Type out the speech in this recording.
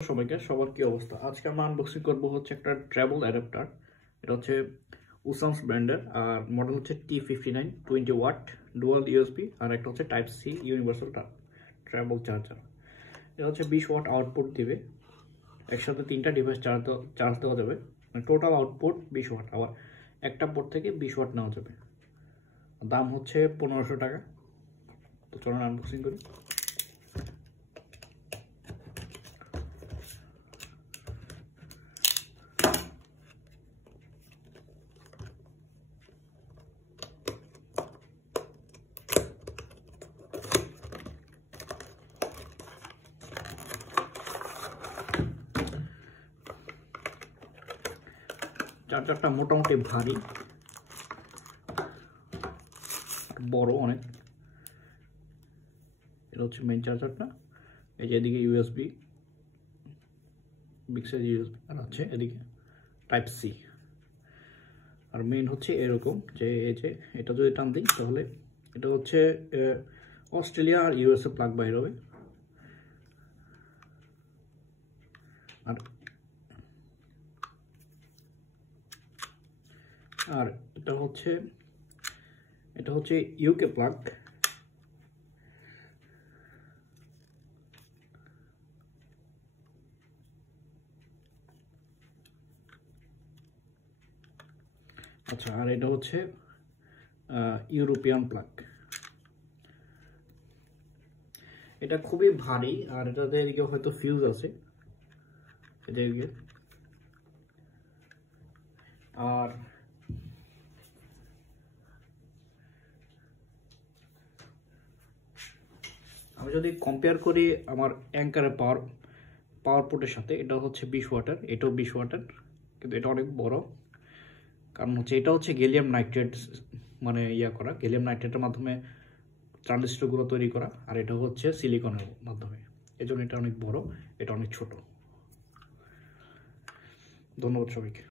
সবার কি অবস্থা? আজকে আমরা আনবক্সিং করব হচ্ছে একটা ট্রাভেল অ্যাডাপ্টার। এটা হচ্ছে উসামস ব্র্যান্ডের, আর মডেল হচ্ছে T59 20 ওয়াট ডুয়াল ইউএসবি, আর একটা হচ্ছে type C universal travel charger. এটা হচ্ছে 20 ওয়াট আউটপুট দিবে, একসাথে 3টা ডিভাইস চার্জ দেওয়া যাবে। মানে টোটাল আউটপুট 20 ওয়াট, আবার একটা পোর্ট থেকে 20 ওয়াট নেওয়া যাবে। দাম হচ্ছে 1500 টাকা। তো চলুন আনবক্সিং করি। চার্জারটা মোটামুটি ভারী, বড় অনেক। এটা হচ্ছে মেইন চার্জারটা। এই যে এদিকে ইউএসবি, বিগ সাইজ ইউএসবি, আর হচ্ছে এদিকে টাইপ সি। আর মেইন হচ্ছে এরকম যে এই যে এটা যদি টান দিই তাহলে এটা হচ্ছে অস্ট্রেলিয়া আর ইউএসএ প্লাগ বাইর হবে। আর এটা হচ্ছে ইউকে প্লাগ। আচ্ছা, আর এটা হচ্ছে ইউরোপিয়ান প্লাগ। এটা খুবই ভারী, আর এটাতে এদিকে হয়তো ফিউজ আছে এদিকে। আর আমি যদি কম্পেয়ার করি আমার অ্যাঙ্কারের পাওয়ার পোর্টের সাথে, এটা হচ্ছে 20 ওয়াটের, এটাও 20 ওয়াটের, কিন্তু এটা অনেক বড়। কারণ হচ্ছে এটা হচ্ছে গ্যালিয়াম নাইট্রেট, মানে গ্যালিয়াম নাইট্রেটের মাধ্যমে ট্রানজিস্টরগুলো তৈরি করা, আর এটা হচ্ছে সিলিকনের মাধ্যমে। এজন্য এটা অনেক বড়, এটা অনেক ছোট। ধন্যবাদ সবাইকে।